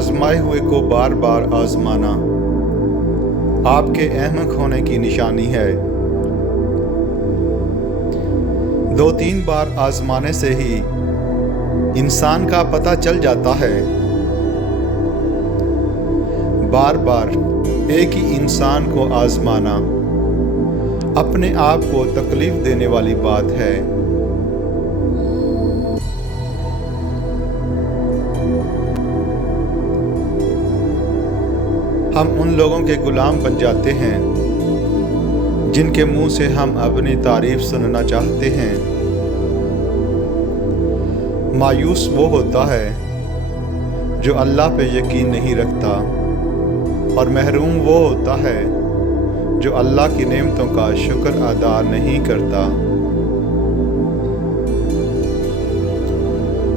आजमाए हुए को बार बार आजमाना आपके अहमक होने की निशानी है। 2-3 बार आजमाने से ही इंसान का पता चल जाता है। बार बार एक ही इंसान को आजमाना अपने आप को तकलीफ देने वाली बात है। हम उन लोगों के गुलाम बन जाते हैं जिनके मुंह से हम अपनी तारीफ सुनना चाहते हैं। मायूस वो होता है जो अल्लाह पे यकीन नहीं रखता, और महरूम वो होता है जो अल्लाह की नेमतों का शुक्र अदा नहीं करता।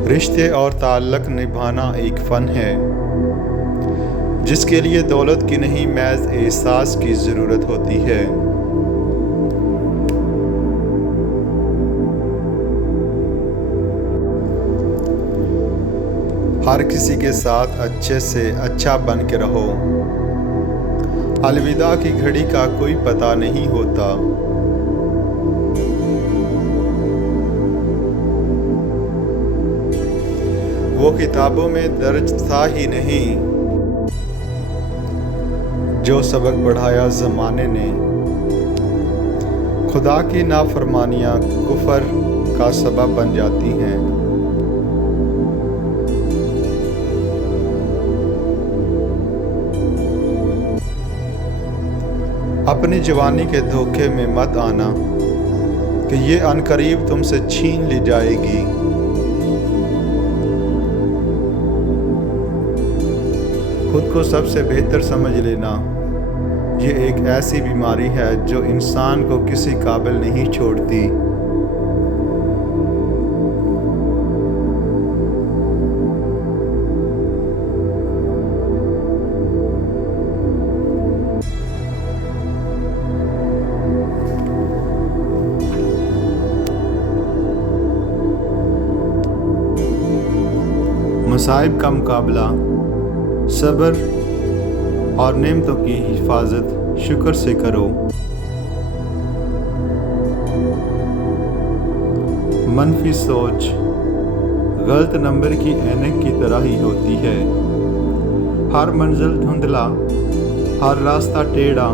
रिश्ते और ताल्लुक़ निभाना एक फ़न है जिसके लिए दौलत की नहीं महज एहसास की ज़रूरत होती है। हर किसी के साथ अच्छे से अच्छा बन के रहो। अलविदा की घड़ी का कोई पता नहीं होता। वो किताबों में दर्ज था ही नहीं जो सबक पढ़ाया ज़माने ने। खुदा की नाफरमानियाँ कुफर का सबब बन जाती हैं। अपनी जवानी के धोखे में मत आना कि ये अनकरीब तुमसे छीन ली जाएगी। खुद को सबसे बेहतर समझ लेना ये एक ऐसी बीमारी है जो इंसान को किसी काबिल नहीं छोड़ती। मसाइब का मुकाबला सब्र और नेमतों की हिफाजत शुक्र से करो। मनफी सोच गलत नंबर की ऐनक की तरह ही होती है। हर मंजिल धुंधला, हर रास्ता टेढ़ा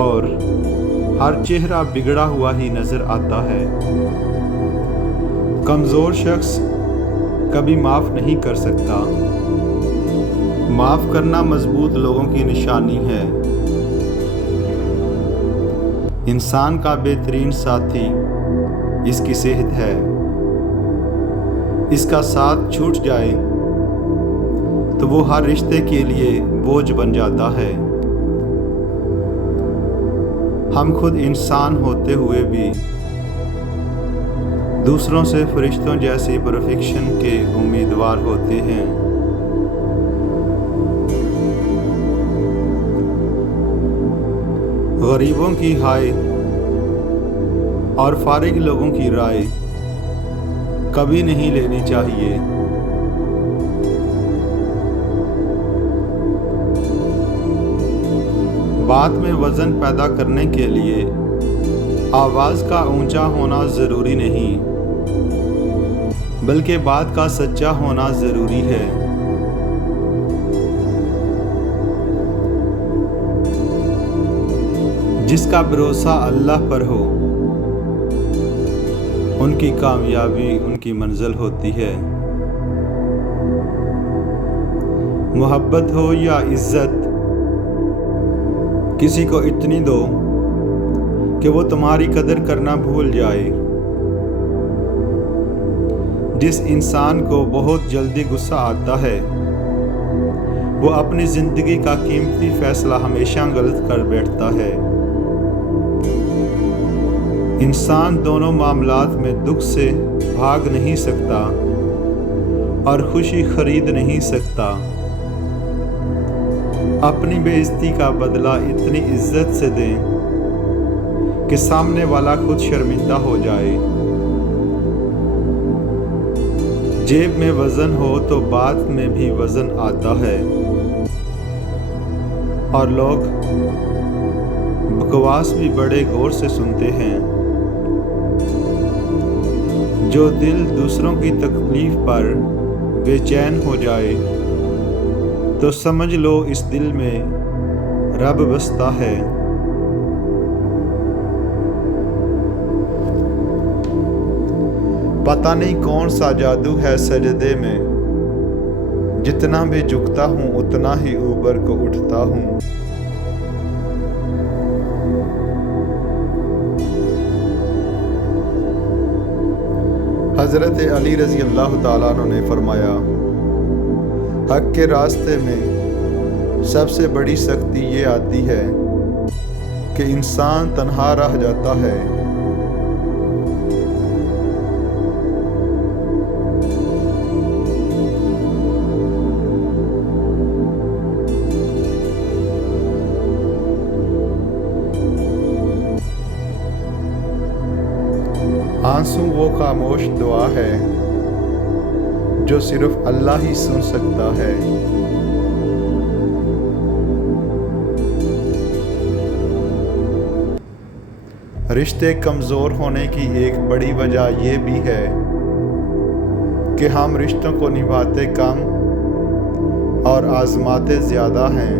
और हर चेहरा बिगड़ा हुआ ही नजर आता है। कमजोर शख्स कभी माफ नहीं कर सकता। माफ करना मजबूत लोगों की निशानी है। इंसान का बेहतरीन साथी इसकी सेहत है। इसका साथ छूट जाए तो वो हर रिश्ते के लिए बोझ बन जाता है। हम खुद इंसान होते हुए भी दूसरों से फरिश्तों जैसी परफेक्शन के उम्मीदवार होते हैं। गरीबों की हाय और फारिग लोगों की राय कभी नहीं लेनी चाहिए। बात में वजन पैदा करने के लिए आवाज़ का ऊंचा होना ज़रूरी नहीं, बल्कि बात का सच्चा होना ज़रूरी है। जिसका भरोसा अल्लाह पर हो उनकी कामयाबी उनकी मंजिल होती है। मोहब्बत हो या इज्जत, किसी को इतनी दो कि वो तुम्हारी कदर करना भूल जाए। जिस इंसान को बहुत जल्दी गुस्सा आता है वो अपनी ज़िंदगी का कीमती फैसला हमेशा गलत कर बैठता है। इंसान दोनों मामलात में दुख से भाग नहीं सकता और खुशी खरीद नहीं सकता। अपनी बेइज्जती का बदला इतनी इज्जत से दें कि सामने वाला खुद शर्मिंदा हो जाए। जेब में वज़न हो तो बात में भी वज़न आता है, और लोग बकवास भी बड़े गौर से सुनते हैं। जो दिल दूसरों की तकलीफ पर बेचैन हो जाए तो समझ लो इस दिल में रब बसता है। पता नहीं कौन सा जादू है सजदे में, जितना भी झुकता हूँ उतना ही ऊपर को उठता हूँ। हज़रत अली रज़ी अल्लाह ताला अन्हु ने फरमाया, हक के रास्ते में सबसे बड़ी सख्ती ये आती है कि इंसान तन्हा रह जाता है। आंसू वो खामोश दुआ है जो सिर्फ अल्लाह ही सुन सकता है। रिश्ते कमज़ोर होने की एक बड़ी वजह यह भी है कि हम रिश्तों को निभाते कम और आजमाते ज़्यादा हैं।